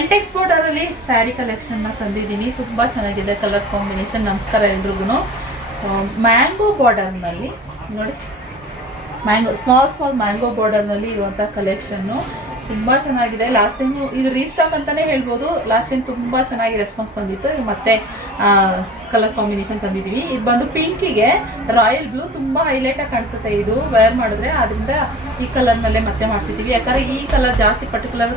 ಎಂಟೆಕ್ಸ್ border ಅಲ್ಲಿ sari collection ನ ತಂದಿದ್ದೀನಿ. ತುಂಬಾ ಚೆನ್ನಾಗಿದೆ ಕಲರ್ ಕಾಂಬಿನೇಷನ್. ನಮಸ್ಕಾರ ಎಲ್ರಿಗೂ. ಮ್ಯಾಂಗೋ ಬಾರ್ಡರ್ ನಲ್ಲಿ ನೋಡಿ, ಮ್ಯಾಂಗೋ ಸ್ಮಾಲ್ ಮ್ಯಾಂಗೋ ಬಾರ್ಡರ್ ನಲ್ಲಿ ಇರುವಂತಹ ಕಲೆಕ್ಷನ್ ತುಂಬಾ ಚೆನ್ನಾಗಿದೆ. ಲಾಸ್ಟ್ ಟೈಮ್ ಇದು ರೀಸ್ಟಾಕ್ ಅಂತಾನೆ ಹೇಳ್ಬೋದು. ಲಾಸ್ಟ್ ಟೈಮ್ ತುಂಬಾ ಚೆನ್ನಾಗಿ ರೆಸ್ಪಾನ್ಸ್ ಬಂದಿತ್ತು. ಮತ್ತೆ ಕಲರ್ ಕಾಂಬಿನೇಷನ್ ತಂದಿದ್ದೀವಿ. ಇದು ಬಂದು ಪಿಂಕಿಗೆ ರಾಯಲ್ ಬ್ಲೂ ತುಂಬಾ ಹೈಲೈಟ್ ಆಗಿ ಕಾಣಿಸುತ್ತೆ ಇದು ವೇರ್ ಮಾಡಿದ್ರೆ. ಆದ್ರಿಂದ ಈ ಕಲರ್ ನಲ್ಲೇ ಮತ್ತೆ ಮಾಡಿಸಿದ್ದೀವಿ. ಯಾಕಂದ್ರೆ ಈ ಕಲರ್ ಜಾಸ್ತಿ ಪರ್ಟಿಕ್ಯುಲರ್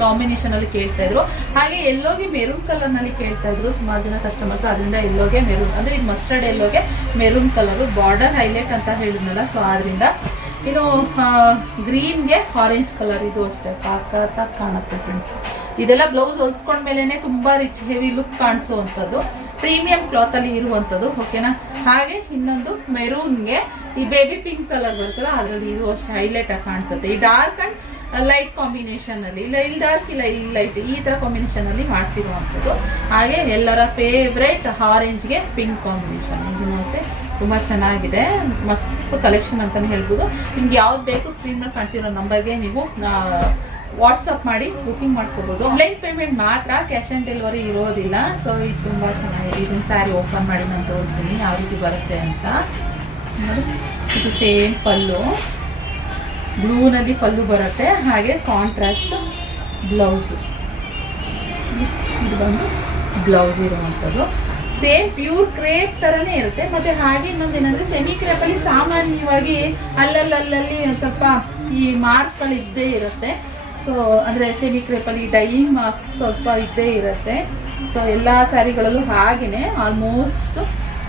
ಕಾಂಬಿನೇಷನ್ ಅಲ್ಲಿ ಕೇಳ್ತಾ ಇದ್ರು. ಹಾಗೆ ಎಲ್ಲೋಗೆ ಮೆರೂನ್ ಕಲರ್ ನಲ್ಲಿ ಕೇಳ್ತಾ ಇದ್ರು ಸುಮಾರು ಜನ ಕಸ್ಟಮರ್ಸ್. ಅದರಿಂದ ಎಲ್ಲೋಗೆ ಮೆರೂನ್ ಅಂದ್ರೆ ಇದು ಮಸ್ಟರ್ಡ್ ಎಲ್ಲೋಗೆ ಮೆರೂನ್ ಕಲರ್ ಬಾರ್ಡರ್ ಹೈಲೈಟ್ ಅಂತ ಹೇಳಿದ್ನಲ್ಲ. ಸೊ ಆದ್ರಿಂದ ಇದು ಗ್ರೀನ್ಗೆ ಆರೆಂಜ್ ಕಲರ್. ಇದು ಅಷ್ಟೇ ಸಾಕತ್ತಾಗಿ ಕಾಣುತ್ತೆ ಫ್ರೆಂಡ್ಸ್. ಇದೆಲ್ಲ ಬ್ಲೌಸ್ ಹೊಲ್ಸ್ಕೊಂಡ್ಮೇಲೆ ತುಂಬಾ ರಿಚ್ ಹೆವಿ ಲುಕ್ ಕಾಣಿಸುವಂಥದ್ದು, ಪ್ರೀಮಿಯಂ ಕ್ಲಾತ್ ಅಲ್ಲಿ ಇರುವಂಥದ್ದು. ಓಕೆನಾ. ಹಾಗೆ ಇನ್ನೊಂದು ಮೆರೂನ್ಗೆ ಈ ಬೇಬಿ ಪಿಂಕ್ ಕಲರ್ ಬರುತ್ತಲ್ಲ, ಅದರಲ್ಲಿ ಇದು ಅಷ್ಟೇ ಹೈಲೈಟ್ ಆಗಿ ಕಾಣಿಸುತ್ತೆ. ಈ ಡಾರ್ಕ್ ಅಂಡ್ ಲೈಟ್ ಕಾಂಬಿನೇಷನ್ ಅಲ್ಲಿ, ಇಲ್ಲ ಇಲ್ಲಿ ಡಾರ್ಕ್ ಇಲ್ಲ ಇಲ್ಲಿ ಲೈಟ್, ಈ ತರ ಕಾಂಬಿನೇಷನ್ ಅಲ್ಲಿ ಮಾಡಿಸಿರುವಂಥದ್ದು. ಹಾಗೆ ಎಲ್ಲರ ಫೇವ್ರೇಟ್ ಆರೆಂಜ್ಗೆ ಪಿಂಕ್ ಕಾಂಬಿನೇಷನ್. ಇದನ್ನು ಅಷ್ಟೇ ತುಂಬಾ ಚೆನ್ನಾಗಿದೆ. ಮಸ್ತ್ ಕಲೆಕ್ಷನ್ ಅಂತಾನೆ ಹೇಳ್ಬೋದು. ನಿಮ್ಗೆ ಯಾವ್ದು ಬೇಕು ಸ್ಕ್ರೀನ್ ಮೇಲೆ ಕಾಣ್ತಿರೋ ನಂಬರ್ಗೆ ನೀವು ವಾಟ್ಸಪ್ ಮಾಡಿ ಬುಕಿಂಗ್ ಮಾಡ್ಕೋಬಹುದು. ಆನ್ಲೈನ್ ಪೇಮೆಂಟ್ ಮಾತ್ರ, ಕ್ಯಾಶ್ ಆನ್ ಡೆಲಿವರಿ ಇರೋದಿಲ್ಲ. ಸೊ ಇದು ತುಂಬಾ ಚೆನ್ನಾಗಿದೆ. ಇದನ್ನ ಸ್ಯಾರಿ ಓಪನ್ ಮಾಡಿ ನಾನು ತೋರಿಸ್ತೀನಿ ಯಾವ ರೀತಿ ಬರುತ್ತೆ ಅಂತ. ಇದು ಸೇಮ್ ಪಲ್ಲು, ಬ್ಲೂನಲ್ಲಿ ಪಲ್ಲು ಬರುತ್ತೆ. ಹಾಗೆ ಕಾಂಟ್ರಾಸ್ಟ್ ಬ್ಲೌಸ್, ಇದು ಬಂದು ಬ್ಲೌಸ್ ಇರುವಂಥದ್ದು. ಸೇಮ್ ಪ್ಯೂರ್ ಕ್ರೇಪ್ ತರನೇ ಇರುತ್ತೆ. ಮತ್ತೆ ಹಾಗೆ ಇನ್ನೊಂದೇನಂದ್ರೆ ಸೆಮಿ ಕ್ರೇಪ್ ಅಲ್ಲಿ ಸಾಮಾನ್ಯವಾಗಿ ಅಲ್ಲಲ್ಲಿ ಒಂದು ಸ್ವಲ್ಪ ಈ ಮಾರ್ಕ್ಗಳು ಇದ್ದೇ ಇರುತ್ತೆ. ಸೊ ಅಂದ್ರೆ ಸೆಮಿ ಕ್ರೇಪ್ ಅಲ್ಲಿ ಡೈಯಿಂಗ್ ಮಾರ್ಕ್ಸ್ ಸ್ವಲ್ಪ ಇದ್ದೇ ಇರುತ್ತೆ. ಸೊ ಎಲ್ಲ ಸ್ಯಾರಿಗಳಲ್ಲೂ ಹಾಗೇನೆ ಆಲ್ಮೋಸ್ಟ್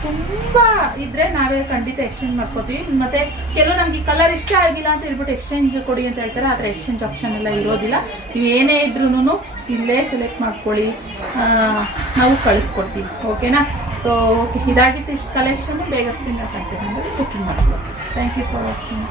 ತುಂಬಾ ಇದ್ರೆ ನಾವೇ ಖಂಡಿತ ಎಕ್ಸ್ಚೇಂಜ್ ಮಾಡ್ಕೋತೀವಿ. ಮತ್ತೆ ಕೆಲವು ನಮ್ಗೆ ಈ ಕಲರ್ ಇಷ್ಟ ಆಗಿಲ್ಲ ಅಂತ ಹೇಳ್ಬಿಟ್ಟು ಎಕ್ಸ್ಚೇಂಜ್ ಕೊಡಿ ಅಂತ ಹೇಳ್ತಾರೆ. ಆದ್ರೆ ಎಕ್ಸ್ಚೇಂಜ್ ಆಪ್ಷನ್ ಎಲ್ಲ ಇರೋದಿಲ್ಲ. ನೀವು ಏನೇ ಇದ್ರೂ ಇಲ್ಲೇ ಸೆಲೆಕ್ಟ್ ಮಾಡ್ಕೊಳ್ಳಿ, ನಾವು ಕಳಿಸ್ಕೊಡ್ತೀವಿ. ಓಕೆನಾ. ಸೊ ಓಕೆ, ಇದಾಗಿತ್ತು ಇಷ್ಟು ಕಲೆಕ್ಷನ್. ಬೇಗ ಸ್ಕ್ರೀನ್ ಹಾಕ್ತೀನಿ ಅಂದರೆ ಬುಕಿಂಗ್ ಮಾಡ್ಕೊಳ್ಳಿ. Thank you for watching.